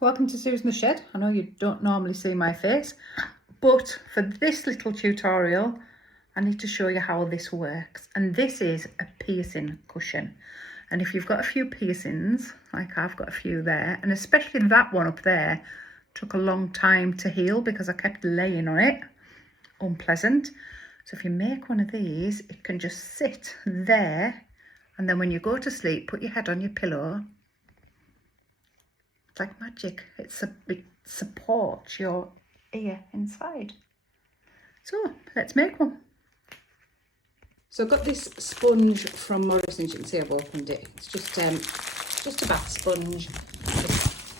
welcome to Susan the Shed. I know you don't normally see my face, but for this little tutorial I need to show you how this works. And this is a piercing cushion, and if you've got a few piercings, like I've got a few there, and especially that one up there took a long time to heal because I kept laying on it, unpleasant. So if you make one of these, it can just sit there, and then when you go to sleep, put your head on your pillow. It's like magic. It supports your ear inside. So let's make one. So I've got this sponge from Morrison's. You can see I've opened it. It's just a bath sponge.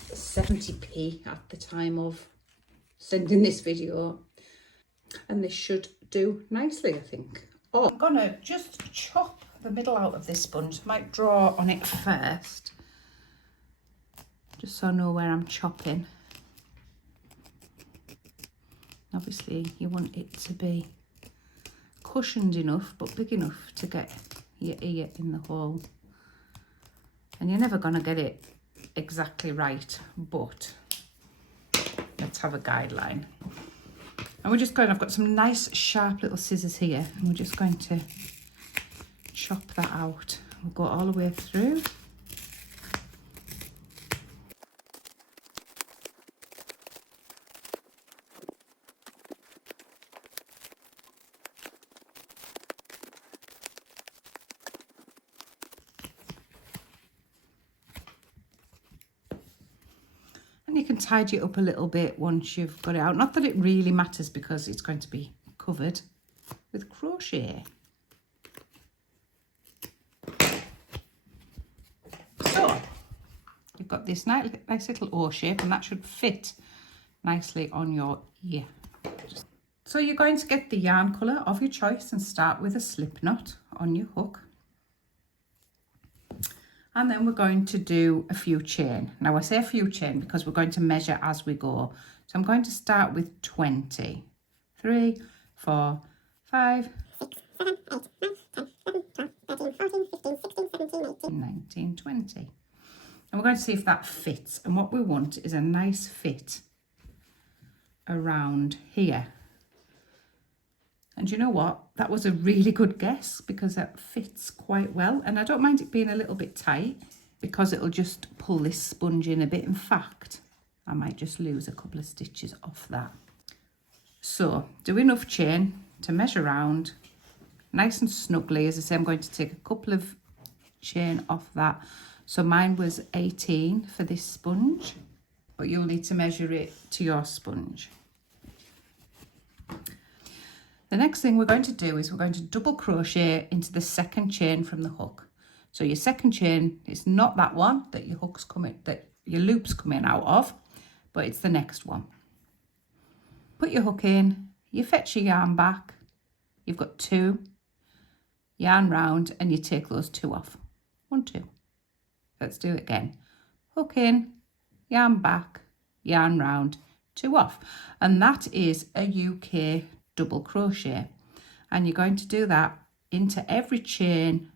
It's 70p at the time of sending this video, and this should do nicely, I think. Oh, I'm gonna just chop the middle out of this sponge. Might draw on it first, just so I know where I'm chopping. Obviously you want it to be cushioned enough but big enough to get your ear in the hole, and you're never going to get it exactly right, but let's have a guideline. And we're just going, I've got some nice sharp little scissors here, and we're just going to chop that out. We'll go all the way through. You can tidy it up a little bit once you've got it out. Not that it really matters because it's going to be covered with crochet. So you've got this nice little O shape, and that should fit nicely on your ear. So you're going to get the yarn colour of your choice and start with a slip knot on your hook. And then we're going to do a few chain. Now I say a few chain because we're going to measure as we go. So I'm going to start with 20. 3, 4, 5, 6, 7, 8, 9, 10, 11, 12, 13, 14, 15, 16, 17, 18, 19, 20. And we're going to see if that fits. And what we want is a nice fit around here. And you know what? That was a really good guess because that fits quite well. And I don't mind it being a little bit tight because it'll just pull this sponge in a bit. In fact, I might just lose a couple of stitches off that. So do enough chain to measure round nice and snugly. As I say, I'm going to take a couple of chain off that. So mine was 18 for this sponge, but you'll need to measure it to your sponge. The next thing we're going to do is we're going to double crochet into the second chain from the hook. So your second chain is not that one that your hook's coming, that your loop's coming out of, but it's the next one. Put your hook in, you fetch your yarn back, you've got 2, yarn round, and you take those 2 off. 1, 2. Let's do it again. Hook in, yarn back, yarn round, 2 off. And that is a UK double crochet, and you're going to do that into every chain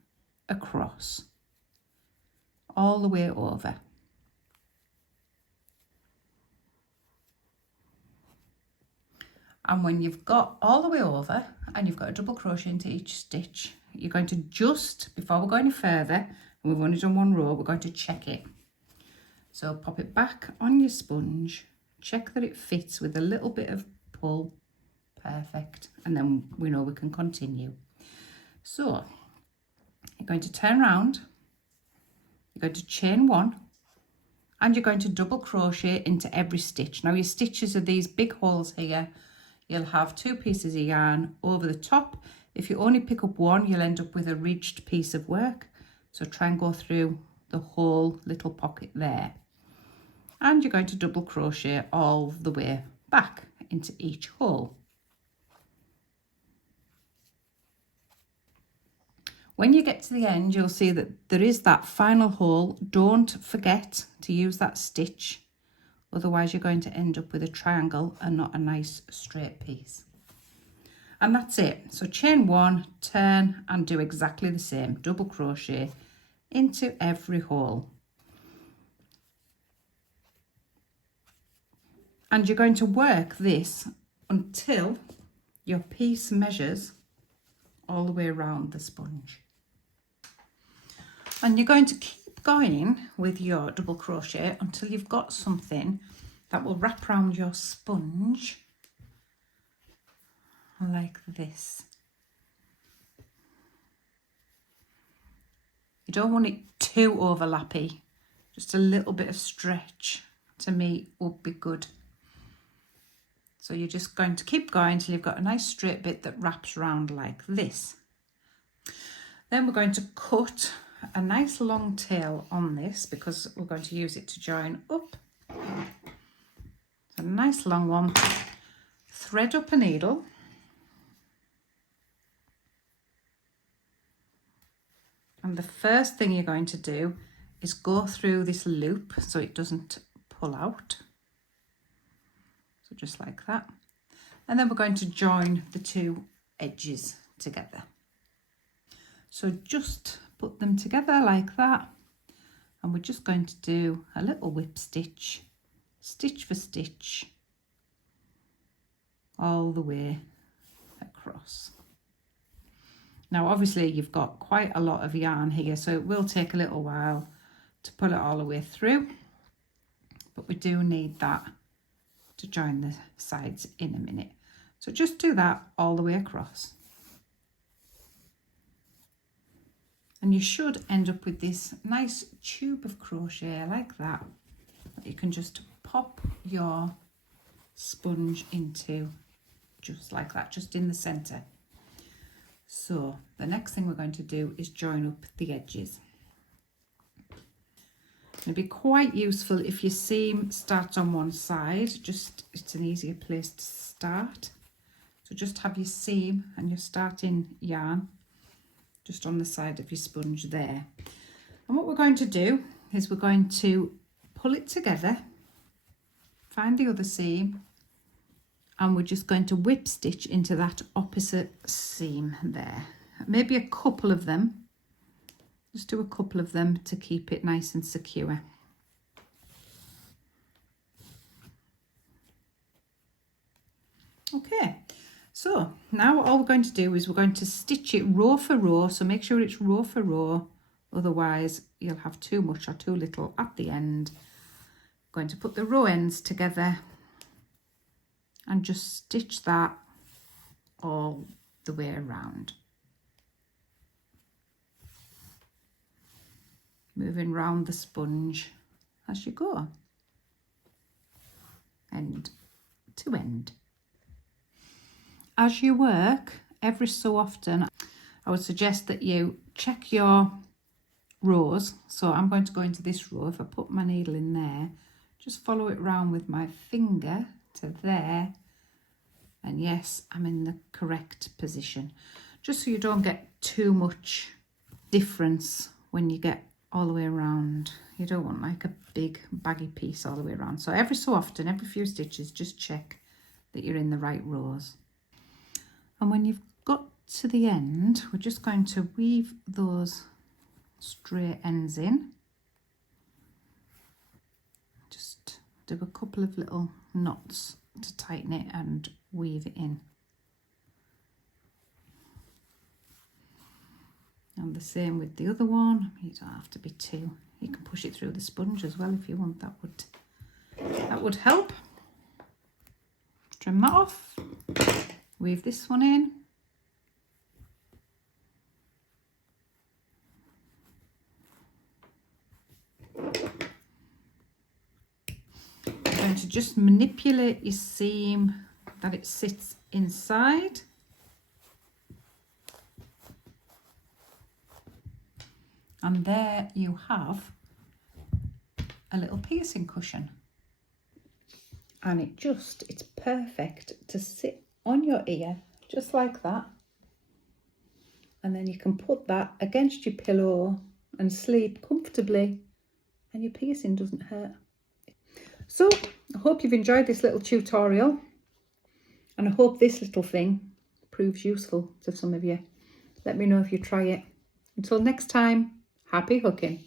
across all the way over. And when you've got all the way over and you've got a double crochet into each stitch, you're going to just, before we go any further, and we've only done 1 row, we're going to check it. So pop it back on your sponge, check that it fits with a little bit of pull. Perfect. And then we know we can continue. So you're going to turn around, you're going to chain 1, and you're going to double crochet into every stitch. Now your stitches are these big holes here. You'll have 2 pieces of yarn over the top. If you only pick up 1, you'll end up with a ridged piece of work. So try and go through the whole little pocket there. And you're going to double crochet all the way back into each hole. When you get to the end, you'll see that there is that final hole. Don't forget to use that stitch, otherwise you're going to end up with a triangle and not a nice straight piece. And that's it. So chain 1, turn, and do exactly the same. Double crochet into every hole. And you're going to work this until your piece measures all the way around the sponge. And you're going to keep going with your double crochet until you've got something that will wrap around your sponge like this. You don't want it too overlappy, just a little bit of stretch to me would be good. So you're just going to keep going till you've got a nice straight bit that wraps around like this. Then we're going to cut a nice long tail on this because we're going to use it to join up. A nice long one. Thread up a needle. And the first thing you're going to do is go through this loop so it doesn't pull out. So just like that. And then we're going to join the two edges together. So just put them together like that. And we're just going to do a little whip stitch, stitch for stitch, all the way across. Now obviously you've got quite a lot of yarn here, so it will take a little while to pull it all the way through, but we do need that to join the sides in a minute. So just do that all the way across. And you should end up with this nice tube of crochet like that you can just pop your sponge into, just like that, just in the center. So the next thing we're going to do is join up the edges. It'd be quite useful if your seam starts on one side, just it's an easier place to start. So just have your seam and your starting yarn just on the side of your sponge there. And what we're going to do is we're going to pull it together, find the other seam, and we're just going to whip stitch into that opposite seam there. Maybe a couple of them. Just do a couple of them to keep it nice and secure. Okay, so now all we're going to do is we're going to stitch it row for row. So make sure it's row for row, otherwise you'll have too much or too little at the end. Going to put the row ends together and just stitch that all the way around. Moving round the sponge as you go, end to end. As you work, every so often, I would suggest that you check your rows. So I'm going to go into this row. If I put my needle in there, just follow it round with my finger to there, and yes, I'm in the correct position, just so you don't get too much difference when you get all the way around. You don't want like a big baggy piece all the way around. So every so often, every few stitches, just check that you're in the right rows. And when you've got to the end, we're just going to weave those straight ends in. Just do a couple of little knots to tighten it and weave it in. And the same with the other one. You don't have to be too, you can push it through the sponge as well if you want. That would help. Trim that off, weave this one in. You're going to just manipulate your seam that it sits inside. And there you have a little piercing cushion. And it's perfect to sit on your ear, just like that. And then you can put that against your pillow and sleep comfortably, and your piercing doesn't hurt. So I hope you've enjoyed this little tutorial, and I hope this little thing proves useful to some of you. Let me know if you try it. Until next time, happy hooking.